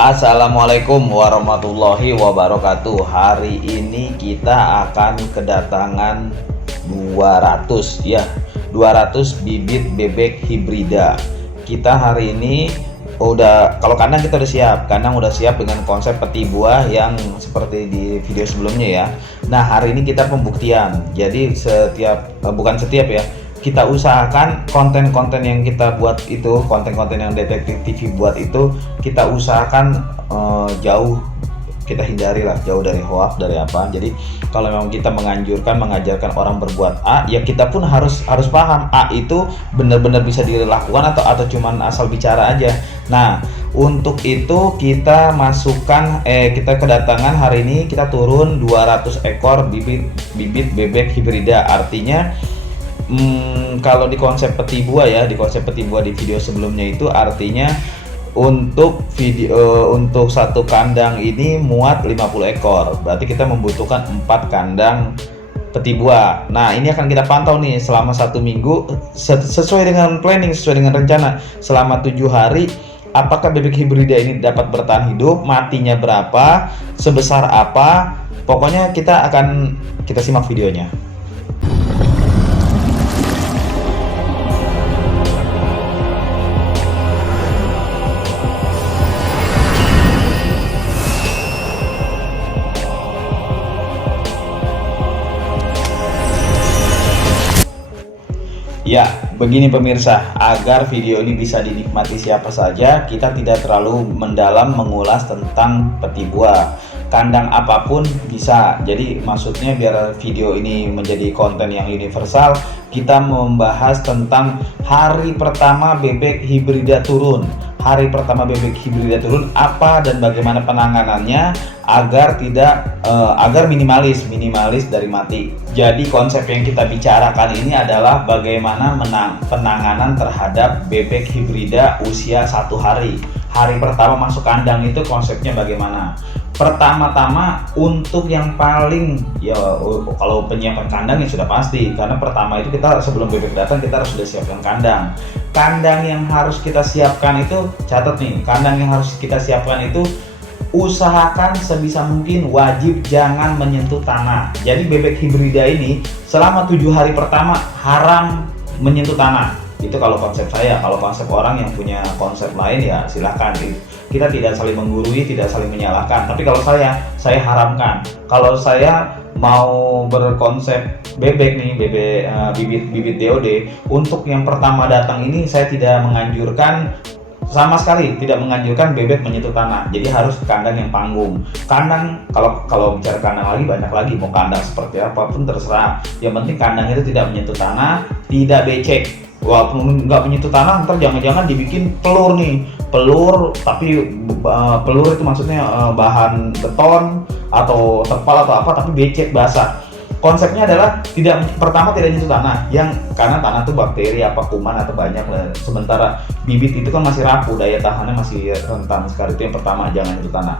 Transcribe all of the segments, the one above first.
Assalamualaikum warahmatullahi wabarakatuh. Hari ini kita akan kedatangan 200 bibit bebek hibrida. Kita hari ini kalau kandang kita udah siap. Kandang udah siap dengan konsep peti buah yang seperti di video sebelumnya ya. Nah, hari ini kita pembuktian. Jadi bukan setiap ya. Kita usahakan konten-konten yang kita buat itu, konten-konten yang Detektif TV buat itu, kita usahakan kita hindari lah, jauh dari hoax, dari apa. Jadi kalau memang kita mengajarkan orang berbuat A, ya kita pun harus paham A itu benar-benar bisa dilakukan atau cuman asal bicara aja. Nah, untuk itu kita kita kedatangan hari ini, kita turun 200 ekor bibit bebek hibrida. Artinya kalau di konsep peti buah di video sebelumnya itu artinya untuk satu kandang ini muat 50 ekor. Berarti kita membutuhkan 4 kandang peti buah. Nah, ini akan kita pantau nih selama 1 minggu sesuai dengan planning, sesuai dengan rencana. Selama 7 hari apakah bebek hibrida ini dapat bertahan hidup, matinya berapa, sebesar apa. Pokoknya kita simak videonya. Ya, begini pemirsa, agar video ini bisa dinikmati siapa saja, kita tidak terlalu mendalam mengulas tentang peti buah. Kandang apapun bisa. Jadi maksudnya biar video ini menjadi konten yang universal, kita membahas tentang hari pertama bebek hibrida turun. Hari pertama bebek hibrida turun apa dan bagaimana penanganannya agar minimalis dari mati. Jadi konsep yang kita bicarakan ini adalah bagaimana penanganan terhadap bebek hibrida usia 1 hari. Hari pertama masuk kandang itu konsepnya bagaimana? Pertama-tama untuk yang paling kalau penyiapan kandang ya sudah pasti, karena pertama itu kita sebelum bebek datang kita harus sudah siapkan kandang. Kandang yang harus kita siapkan itu, catat nih, kandang yang harus kita siapkan itu usahakan sebisa mungkin wajib jangan menyentuh tanah. Jadi bebek hibrida ini selama 7 hari pertama haram menyentuh tanah. Itu kalau konsep saya. Kalau konsep orang yang punya konsep lain ya silahkan. Kita tidak saling menggurui, tidak saling menyalahkan. Tapi kalau saya haramkan. Kalau saya mau berkonsep bebek nih, bibit DOD, untuk yang pertama datang ini saya tidak menganjurkan sama sekali, tidak menganjurkan bebek menyentuh tanah. Jadi harus kandang yang panggung. Kandang kalau bicara kandang lagi banyak lagi, mau kandang seperti apapun terserah. Yang penting kandang itu tidak menyentuh tanah, tidak becek. Walaupun nggak menyentuh tanah, ntar jangan-jangan dibikin pelur, tapi pelur itu maksudnya bahan beton atau terpal atau apa, tapi becek basah. Konsepnya adalah pertama tidak menyentuh tanah, karena tanah itu bakteri kuman atau banyak lah. Sementara bibit itu kan masih rapuh, daya tahannya masih rentan sekali. Itu yang pertama, jangan menyentuh tanah.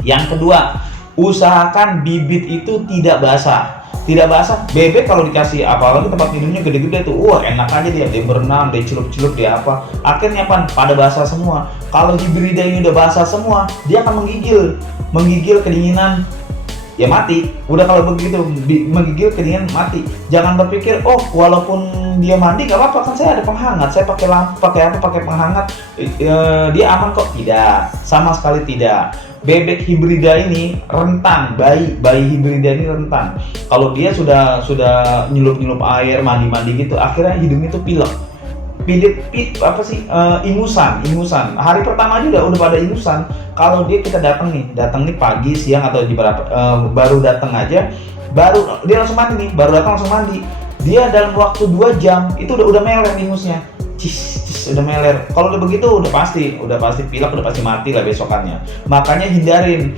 Yang kedua, usahakan bibit itu tidak basah. Tidak basah, bebek kalau dikasih apalagi tempat minumnya gede-gede tuh, enak aja dia berenang, dia celup-celup, dia apa. Akhirnya pada basah semua. Kalau hibrida ini udah basah semua, dia akan menggigil kedinginan, ya mati. Udah kalau begitu menggigil kedinginan mati. Jangan berpikir walaupun dia mandi nggak apa-apa, kan saya ada penghangat, saya pakai penghangat, dia aman kok. Tidak, sama sekali tidak. Bebek hibrida ini rentan, bayi hibrida ini rentan. Kalau dia sudah nyelup air, mandi gitu, akhirnya hidungnya itu pilek. Ingusan. Hari pertama aja udah pada ingusan. Kalau kita datang nih pagi, siang atau baru datang aja, baru dia langsung mandi nih, baru datang langsung mandi. Dia dalam waktu 2 jam itu udah meler ingusnya. Udah meler. Kalau udah begitu udah pasti pilek, udah pasti mati lah besokannya. Makanya hindarin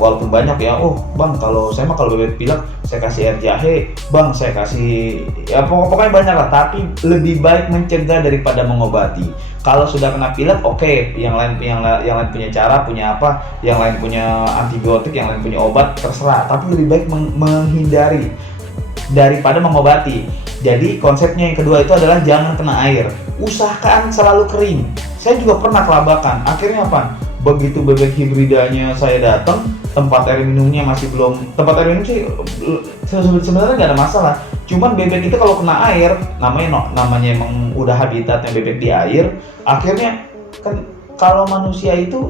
walaupun banyak ya, bang kalau bebek pilek saya kasih air jahe, bang saya kasih pokoknya banyak lah, tapi lebih baik mencegah daripada mengobati. Kalau sudah kena pilek yang lain punya cara, punya apa, yang lain punya antibiotik, yang lain punya obat, terserah, tapi lebih baik menghindari daripada mengobati. Jadi konsepnya yang kedua itu adalah jangan kena air. Usahakan selalu kering. Saya juga pernah kelabakan. Akhirnya apa? Begitu bebek hibridanya saya datang, tempat air minumnya masih belum. Tempat air minum sih sebenarnya nggak ada masalah. Cuman bebek itu kalau kena air, namanya emang udah habitatnya bebek di air. Akhirnya kan kalau manusia itu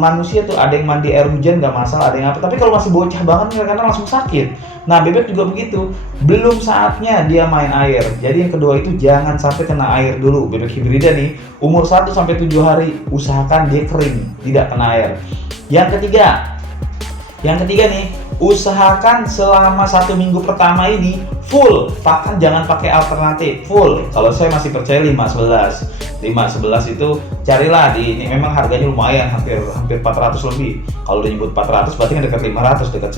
manusia tuh ada yang mandi air hujan nggak masalah, ada yang apa. Tapi kalau masih bocah banget karena langsung sakit. Nah bebek juga begitu, belum saatnya dia main air. Jadi yang kedua itu jangan sampai kena air dulu. Bebek hibrida nih umur 1-7 hari usahakan dia kering, tidak kena air. Yang ketiga nih, usahakan selama 1 minggu pertama ini full pakan, jangan pakai alternatif, full. Kalau saya masih percaya 5-11 itu carilah ini memang harganya lumayan, hampir 400 lebih. Kalau udah nyebut 400 berarti kan dekat 500, dekat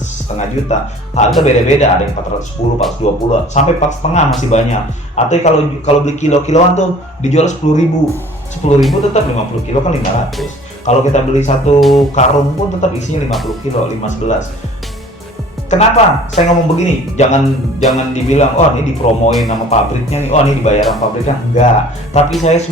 setengah juta. Harga beda-beda, ada yang 410, 420, sampai 4,5 masih banyak. Atau kalau beli kilo-kiloan tuh dijual 10.000 tetap 50 kilo kan 500. Kalau kita beli satu karung pun tetap isinya 50 kilo, 5-11. Kenapa saya ngomong begini? Jangan dibilang, oh ini dipromoin sama pabriknya nih, oh ini dibayar sama pabriknya. Enggak. Tapi saya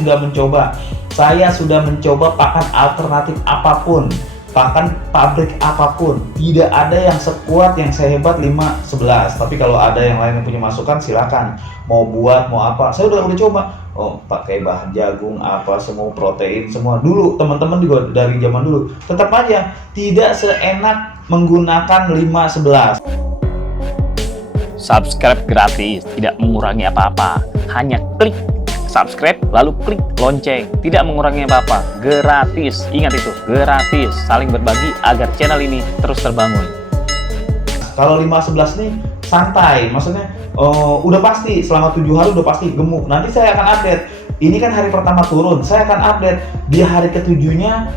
sudah mencoba pakan alternatif apapun, pakan pabrik apapun. Tidak ada yang sekuat, yang sehebat 5-11. Tapi kalau ada yang lain yang punya masukan, silakan. Mau buat, mau apa. Saya udah coba. Oh, pakai bahan jagung apa, semua protein semua. Dulu teman-teman juga dari zaman dulu. Tetap aja tidak seenak menggunakan 5-11. Subscribe gratis, tidak mengurangi apa-apa. Hanya klik subscribe lalu klik lonceng, tidak mengurangi apa-apa. Gratis. Ingat itu, gratis. Saling berbagi agar channel ini terus terbangun. Kalau 5-11 nih santai, maksudnya udah pasti selama 7 hari udah pasti gemuk. Nanti saya akan update. Ini kan hari pertama turun, saya akan update di hari ketujuhnya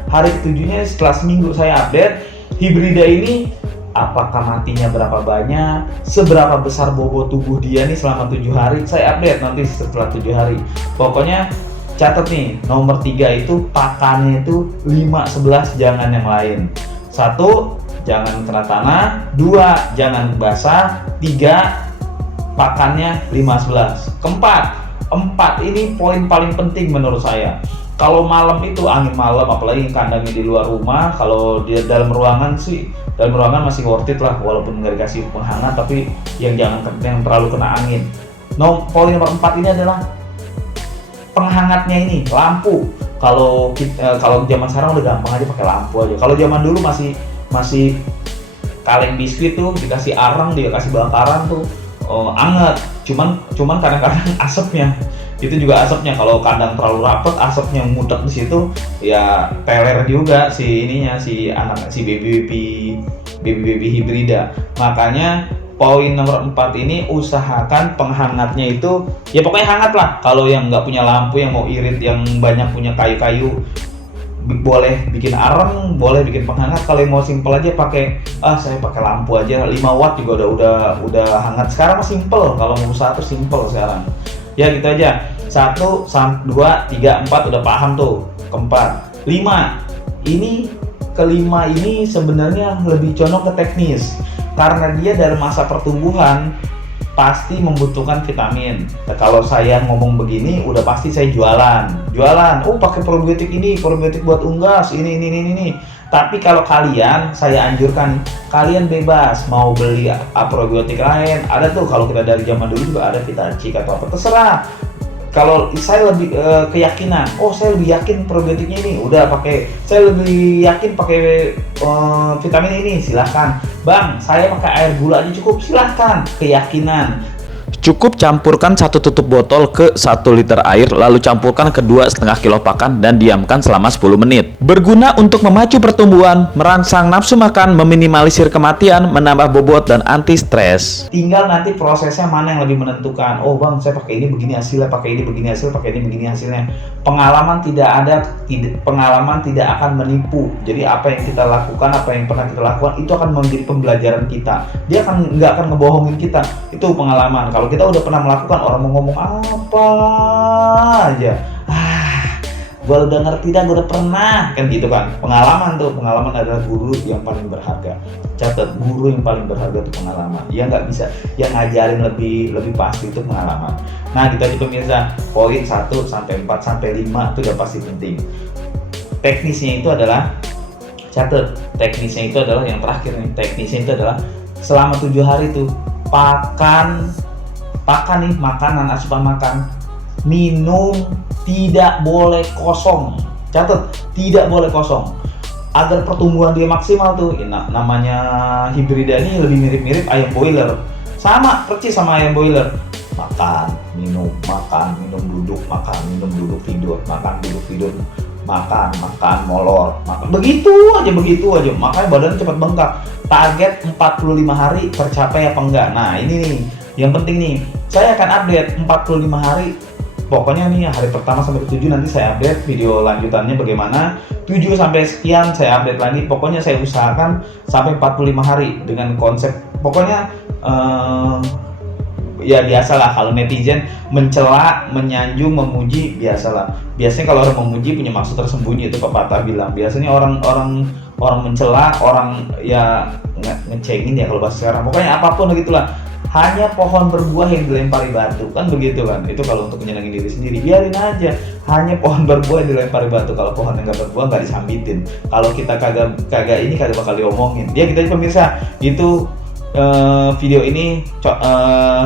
setelah seminggu saya update hibrida ini apakah matinya berapa banyak, seberapa besar bobot tubuh dia nih selama 7 hari. Saya update nanti setelah 7 hari. Pokoknya catat nih, nomor 3 itu pakannya itu 5-11, jangan yang lain. 1, jangan kena tanah. 2, jangan basah. 3, pakannya 5-11. Keempat, ini poin paling penting menurut saya. Kalau malam itu angin malam, apalagi kandangnya di luar rumah. Kalau di dalam ruangan masih worth it lah, walaupun nggak dikasih penghangat, tapi yang terlalu kena angin. Poin nomor 4 ini adalah penghangatnya ini, lampu. Kalau zaman sekarang udah gampang aja pakai lampu aja. Kalau zaman dulu masih kaleng biskuit tuh dikasih arang, dia kasih bakaran tuh anget. Cuman kadang-kadang asapnya kalau kandang terlalu rapet, asapnya mudak di situ ya teler juga si baby hibrida. Makanya poin nomor 4 ini usahakan penghangatnya itu ya pokoknya hangat lah. Kalau yang nggak punya lampu, yang mau irit, yang banyak punya kayu-kayu, boleh bikin areng, boleh bikin penghangat. Kalau yang mau simple aja saya pakai lampu aja 5 watt juga udah hangat. Sekarang mah simple, kalau mau usaha tuh simple sekarang. Ya gitu aja. 1, 2, 3, 4 udah paham tuh. Keempat, 5. Kelima ini sebenarnya lebih condong ke teknis karena dia dari masa pertumbuhan pasti membutuhkan vitamin. Nah, kalau saya ngomong begini udah pasti saya jualan. Oh, pakai probiotik ini, probiotik buat unggas, ini. Tapi kalau saya anjurkan kalian bebas mau beli probiotik lain. Ada tuh, kalau kita dari zaman dulu juga ada Vitacik atau apa, terserah. Kalau saya lebih keyakinan, saya lebih yakin probiotiknya ini, saya lebih yakin pakai vitamin ini, silahkan. Bang, saya pakai air gula aja cukup, silahkan, keyakinan. Cukup campurkan 1 tutup botol ke 1 liter air, lalu campurkan ke 2,5 kilo pakan dan diamkan selama 10 menit. Berguna untuk memacu pertumbuhan, merangsang nafsu makan, meminimalisir kematian, menambah bobot, dan anti stres. Tinggal nanti prosesnya mana yang lebih menentukan. Oh bang, saya pakai ini begini hasilnya, pakai ini begini hasilnya. Pengalaman tidak akan menipu. Jadi apa yang kita lakukan, apa yang pernah kita lakukan, itu akan menjadi pembelajaran kita. Dia nggak akan ngebohongin kita. Itu pengalaman. Kalau kita udah pernah melakukan, orang mau ngomong apa aja, gue udah ngerti dah, gue udah pernah, kan gitu kan. Pengalaman adalah guru yang paling berharga. Catat, guru yang paling berharga itu pengalaman. Dia nggak bisa yang ngajarin lebih pasti itu pengalaman. Nah, kita juga pemirsa, poin 1 sampai 4 sampai 5 itu udah pasti penting. Teknisnya itu adalah, catat, teknisnya itu adalah yang terakhir nih. Teknisnya itu adalah selama 7 hari itu pakan nih, makanan, asupan makan, minum tidak boleh kosong. Catat, tidak boleh kosong. Agar pertumbuhan dia maksimal tuh. Namanya hibrida ini lebih mirip-mirip ayam boiler. Sama, persis sama ayam boiler. Makan, minum, duduk, makan, minum, duduk, tidur, makan, duduk, tidur, makan, molor, makan. Begitu aja. Makanya badannya cepat bengkak. Target 45 hari tercapai apa enggak? Nah, ini nih yang penting nih. Saya akan update 45 hari. Pokoknya nih hari pertama sampai ke 7 nanti saya update video lanjutannya bagaimana. 7 sampai sekian saya update lagi. Pokoknya saya usahakan sampai 45 hari dengan konsep. Pokoknya ya biasalah kalau netizen mencela, menyanjung, memuji, biasalah. Biasanya kalau orang memuji punya maksud tersembunyi, itu pepatah bilang. Biasanya orang mencela, orang ya ngecengin ya kalau bahasa sekarang. Pokoknya apapun begitulah. Hanya pohon berbuah yang dilempari batu, kan begitu kan. Itu kalau untuk menyenangin diri sendiri, biarin aja. Hanya pohon berbuah yang dilempari batu. Kalau pohon yang nggak berbuah nggak disambitin. Kalau kita kagak bakal diomongin. Ya kita pemirsa, itu video ini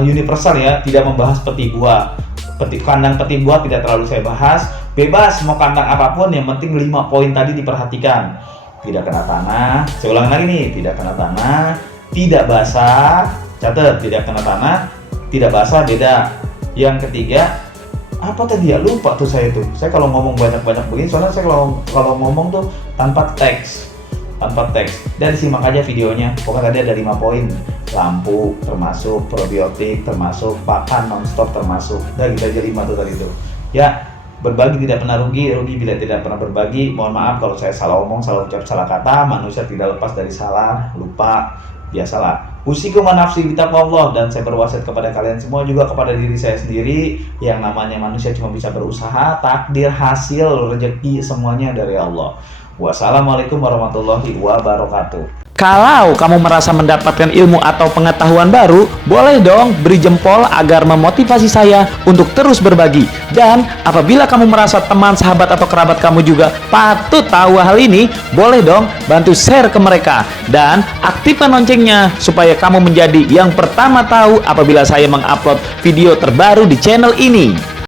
universal ya, tidak membahas peti buah. Kandang peti buah tidak terlalu saya bahas. Bebas mau kandang apapun, yang penting 5 poin tadi diperhatikan. Tidak kena tanah. Saya ulang lagi nih, tidak kena tanah, tidak basah. Catat, tidak kena tanah, tidak basah, beda. Yang ketiga, apa tadi ya? Lupa tuh saya tuh. Saya kalau ngomong banyak-banyak begini, soalnya saya kalau ngomong tuh tanpa teks. Dan simak aja videonya. Pokoknya tadi ada 5 poin. Lampu termasuk, probiotik termasuk, pakan nonstop termasuk. Dan kita aja 5 tuh tadi tuh. Ya, berbagi tidak pernah rugi bila tidak pernah berbagi. Mohon maaf kalau saya salah omong, salah ucap, salah kata. Manusia tidak lepas dari salah, lupa, biasalah. Usikum wa nafsi bitaqwallah, dan saya berwasiat kepada kalian semua, juga kepada diri saya sendiri. Yang namanya manusia cuma bisa berusaha, takdir, hasil, rezeki semuanya dari Allah. Wassalamualaikum warahmatullahi wabarakatuh. Kalau kamu merasa mendapatkan ilmu atau pengetahuan baru, boleh dong beri jempol agar memotivasi saya untuk terus berbagi. Dan apabila kamu merasa teman, sahabat, atau kerabat kamu juga patut tahu hal ini, boleh dong bantu share ke mereka. Dan aktifkan loncengnya supaya kamu menjadi yang pertama tahu apabila saya mengupload video terbaru di channel ini.